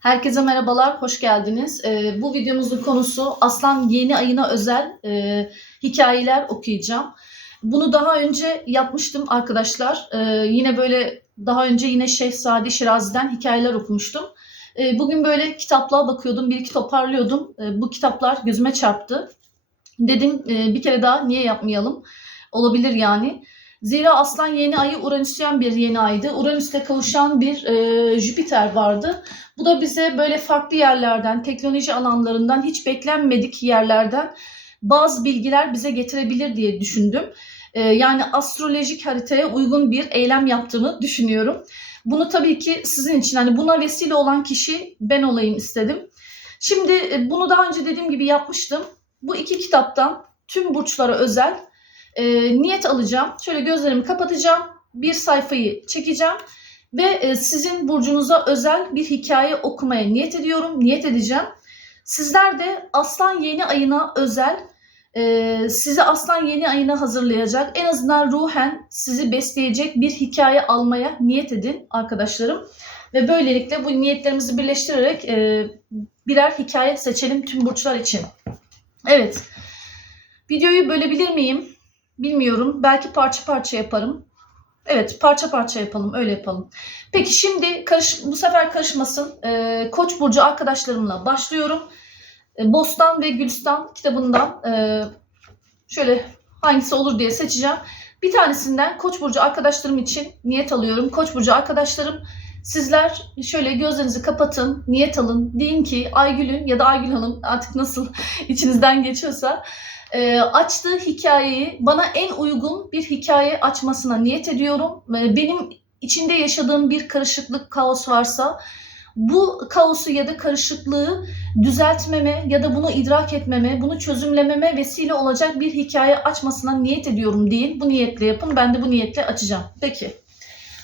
Herkese merhabalar, hoş geldiniz. Ee, bu videomuzun konusu Aslan yeni ayına özel e, hikayeler okuyacağım. Bunu daha önce yapmıştım arkadaşlar. Ee, yine böyle daha önce yine Şehzade Şirazi'den hikayeler okumuştum. Ee, bugün böyle kitaplığa bakıyordum, bir iki toparlıyordum. Ee, bu kitaplar gözüme çarptı. Dedim e, bir kere daha niye yapmayalım? Olabilir yani. Zira Aslan yeni ayı Uranüsyen bir yeni aydı. Uranüs'te kavuşan bir e, Jüpiter vardı. Bu da bize böyle farklı yerlerden, teknoloji alanlarından hiç beklenmedik yerlerden bazı bilgiler bize getirebilir diye düşündüm. Ee, yani astrolojik haritaya uygun bir eylem yaptığımı düşünüyorum. Bunu tabii ki sizin için hani buna vesile olan kişi ben olayım istedim. Şimdi e, bunu daha önce dediğim gibi yapmıştım. Bu iki kitaptan tüm burçlara özel e, niyet alacağım. Şöyle gözlerimi kapatacağım. Bir sayfayı çekeceğim ve e, sizin burcunuza özel bir hikaye okumaya niyet ediyorum, niyet edeceğim. Sizler de Aslan yeni ayına özel e, sizi Aslan yeni ayına hazırlayacak, en azından ruhen sizi besleyecek bir hikaye almaya niyet edin arkadaşlarım. Ve böylelikle bu niyetlerimizi birleştirerek e, birer hikaye seçelim tüm burçlar için. Evet, videoyu bölebilir miyim? Bilmiyorum. Belki parça parça yaparım. Evet parça parça yapalım öyle yapalım. Peki şimdi karış, bu sefer karışmasın. Ee, Koç burcu arkadaşlarımla başlıyorum. Ee, Bostan ve Gülistan kitabından e, şöyle hangisi olur diye seçeceğim. Bir tanesinden Koç burcu arkadaşlarım için niyet alıyorum. Koç burcu arkadaşlarım sizler şöyle gözlerinizi kapatın, niyet alın. Deyin ki Aygül'ün ya da Aygül Hanım artık nasıl içinizden geçiyorsa e, açtığı hikayeyi bana en uygun bir hikaye açmasına niyet ediyorum. E, benim içinde yaşadığım bir karışıklık, kaos varsa bu kaosu ya da karışıklığı düzeltmeme ya da bunu idrak etmeme, bunu çözümlememe vesile olacak bir hikaye açmasına niyet ediyorum deyin. Bu niyetle yapın. Ben de bu niyetle açacağım. Peki.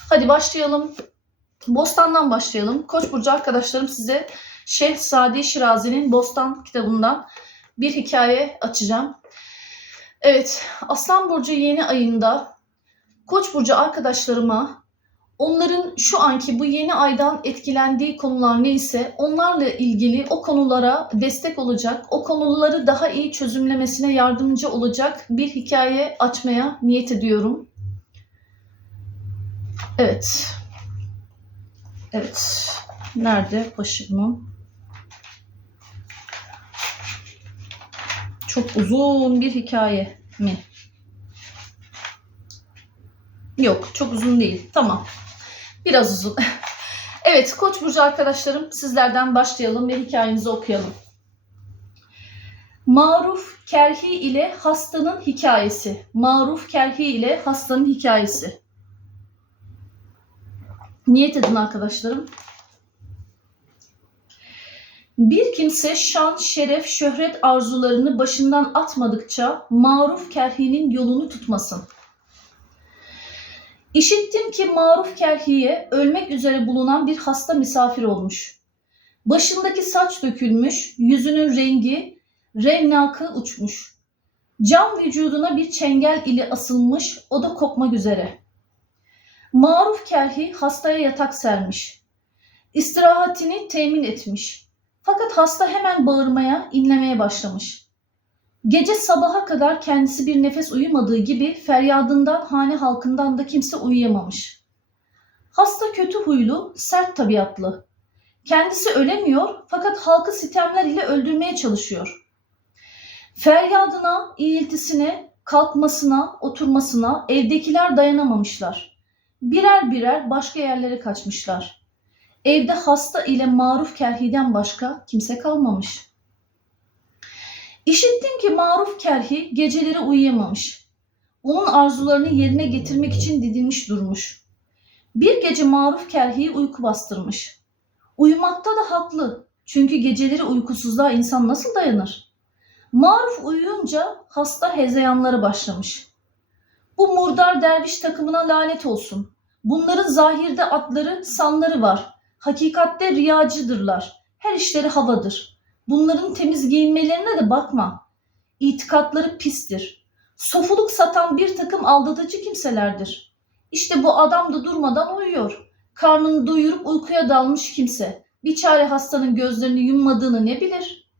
Hadi başlayalım. Bostan'dan başlayalım. Koç burcu arkadaşlarım size Şehzade Şirazi'nin Bostan kitabından bir hikaye açacağım. Evet, Aslan Burcu yeni ayında Koç Burcu arkadaşlarıma onların şu anki bu yeni aydan etkilendiği konular neyse onlarla ilgili o konulara destek olacak, o konuları daha iyi çözümlemesine yardımcı olacak bir hikaye açmaya niyet ediyorum. Evet. Evet. Nerede başımı? Çok uzun bir hikaye mi? Yok, çok uzun değil. Tamam. Biraz uzun. evet, Koç burcu arkadaşlarım, sizlerden başlayalım ve hikayemizi okuyalım. Maruf Kerhi ile hastanın hikayesi. Maruf Kerhi ile hastanın hikayesi. Niyet edin arkadaşlarım. Bir kimse şan, şeref, şöhret arzularını başından atmadıkça maruf kerhinin yolunu tutmasın. İşittim ki maruf kerhiye ölmek üzere bulunan bir hasta misafir olmuş. Başındaki saç dökülmüş, yüzünün rengi, revnakı uçmuş. Cam vücuduna bir çengel ile asılmış, o da kopmak üzere. Maruf kerhi hastaya yatak sermiş. İstirahatini temin etmiş. Fakat hasta hemen bağırmaya, inlemeye başlamış. Gece sabaha kadar kendisi bir nefes uyumadığı gibi feryadından hane halkından da kimse uyuyamamış. Hasta kötü huylu, sert tabiatlı. Kendisi ölemiyor fakat halkı sitemler ile öldürmeye çalışıyor. Feryadına, iğiltisine, kalkmasına, oturmasına evdekiler dayanamamışlar. Birer birer başka yerlere kaçmışlar.'' Evde hasta ile maruf kerhiden başka kimse kalmamış. İşittim ki maruf kerhi geceleri uyuyamamış. Onun arzularını yerine getirmek için didilmiş durmuş. Bir gece maruf kerhiyi uyku bastırmış. Uyumakta da haklı. Çünkü geceleri uykusuzluğa insan nasıl dayanır? Maruf uyuyunca hasta hezeyanları başlamış. Bu murdar derviş takımına lanet olsun. Bunların zahirde atları, sanları var. Hakikatte riyacıdırlar. Her işleri havadır. Bunların temiz giyinmelerine de bakma. İtikatları pistir. Sofuluk satan bir takım aldatıcı kimselerdir. İşte bu adam da durmadan uyuyor. Karnını doyurup uykuya dalmış kimse. Bir çare hastanın gözlerini yummadığını ne bilir?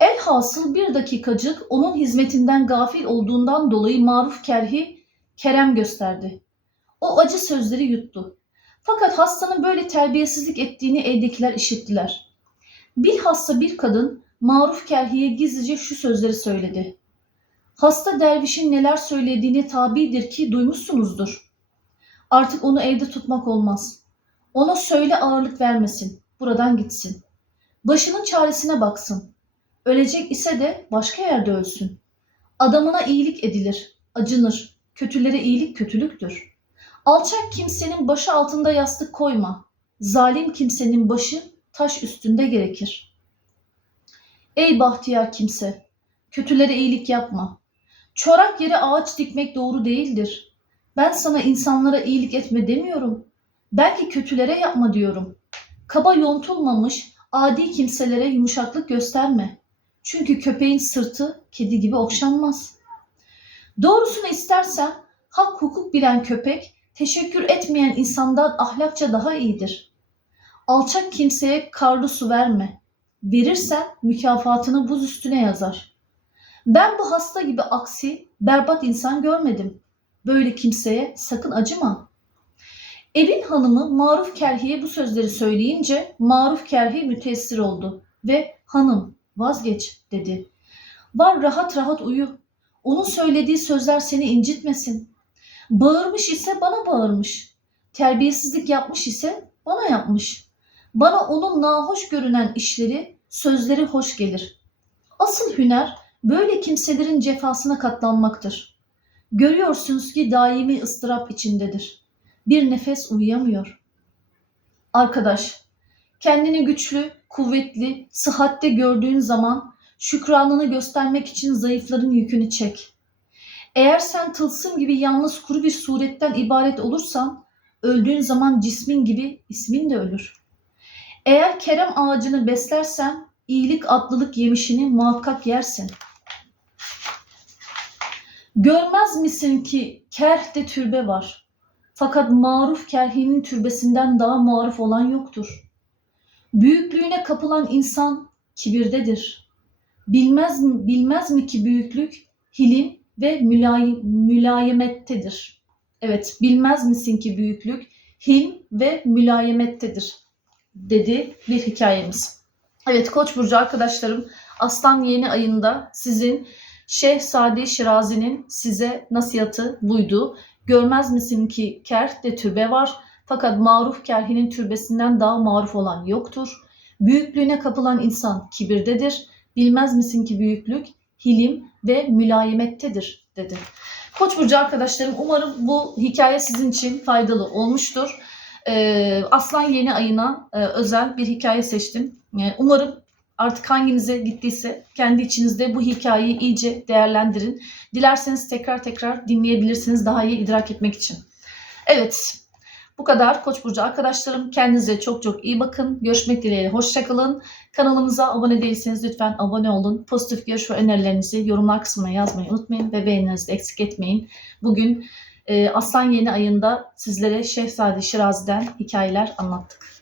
Elhasıl bir dakikacık onun hizmetinden gafil olduğundan dolayı maruf kerhi kerem gösterdi. O acı sözleri yuttu. Fakat hastanın böyle terbiyesizlik ettiğini evdekiler işittiler. Bilhassa bir kadın maruf kerhiye gizlice şu sözleri söyledi. Hasta dervişin neler söylediğini tabidir ki duymuşsunuzdur. Artık onu evde tutmak olmaz. Ona söyle ağırlık vermesin. Buradan gitsin. Başının çaresine baksın. Ölecek ise de başka yerde ölsün. Adamına iyilik edilir, acınır. Kötülere iyilik kötülüktür. Alçak kimsenin başı altında yastık koyma. Zalim kimsenin başı taş üstünde gerekir. Ey bahtiyar kimse, kötülere iyilik yapma. Çorak yere ağaç dikmek doğru değildir. Ben sana insanlara iyilik etme demiyorum. Belki kötülere yapma diyorum. Kaba yontulmamış, adi kimselere yumuşaklık gösterme. Çünkü köpeğin sırtı kedi gibi okşanmaz. Doğrusunu istersen hak hukuk bilen köpek teşekkür etmeyen insandan ahlakça daha iyidir. Alçak kimseye karlı su verme. Verirsen mükafatını buz üstüne yazar. Ben bu hasta gibi aksi berbat insan görmedim. Böyle kimseye sakın acıma. Evin hanımı Maruf Kerhi'ye bu sözleri söyleyince Maruf Kerhi müteessir oldu ve hanım vazgeç dedi. Var rahat rahat uyu. Onun söylediği sözler seni incitmesin. Bağırmış ise bana bağırmış. Terbiyesizlik yapmış ise bana yapmış. Bana onun nahoş görünen işleri, sözleri hoş gelir. Asıl hüner böyle kimselerin cefasına katlanmaktır. Görüyorsunuz ki daimi ıstırap içindedir. Bir nefes uyuyamıyor. Arkadaş, kendini güçlü, kuvvetli, sıhhatte gördüğün zaman şükranını göstermek için zayıfların yükünü çek. Eğer sen tılsım gibi yalnız kuru bir suretten ibaret olursan, öldüğün zaman cismin gibi ismin de ölür. Eğer kerem ağacını beslersen, iyilik atlılık yemişini muhakkak yersin. Görmez misin ki kerhde türbe var. Fakat maruf kerhinin türbesinden daha maruf olan yoktur. Büyüklüğüne kapılan insan kibirdedir. Bilmez mi, bilmez mi ki büyüklük hilim ve mülay, mülayemettedir. Evet, bilmez misin ki büyüklük hilm ve mülayemettedir dedi bir hikayemiz. Evet Koç burcu arkadaşlarım Aslan yeni ayında sizin Şeyh Sadi Şirazi'nin size nasihatı buydu. Görmez misin ki kerhde türbe var fakat maruf kerhinin türbesinden daha maruf olan yoktur. Büyüklüğüne kapılan insan kibirdedir. Bilmez misin ki büyüklük hilim ve mülayemettedir dedi. Koç burcu arkadaşlarım umarım bu hikaye sizin için faydalı olmuştur. Ee, Aslan yeni ayına e, özel bir hikaye seçtim. Umarım artık hanginize gittiyse kendi içinizde bu hikayeyi iyice değerlendirin. Dilerseniz tekrar tekrar dinleyebilirsiniz daha iyi idrak etmek için. Evet bu kadar Koç burcu arkadaşlarım. Kendinize çok çok iyi bakın. Görüşmek dileğiyle. Hoşçakalın. Kanalımıza abone değilseniz lütfen abone olun. Pozitif görüş ve önerilerinizi yorumlar kısmına yazmayı unutmayın ve beğenilerinizi eksik etmeyin. Bugün e, Aslan yeni ayında sizlere Şehzade Şirazi'den hikayeler anlattık.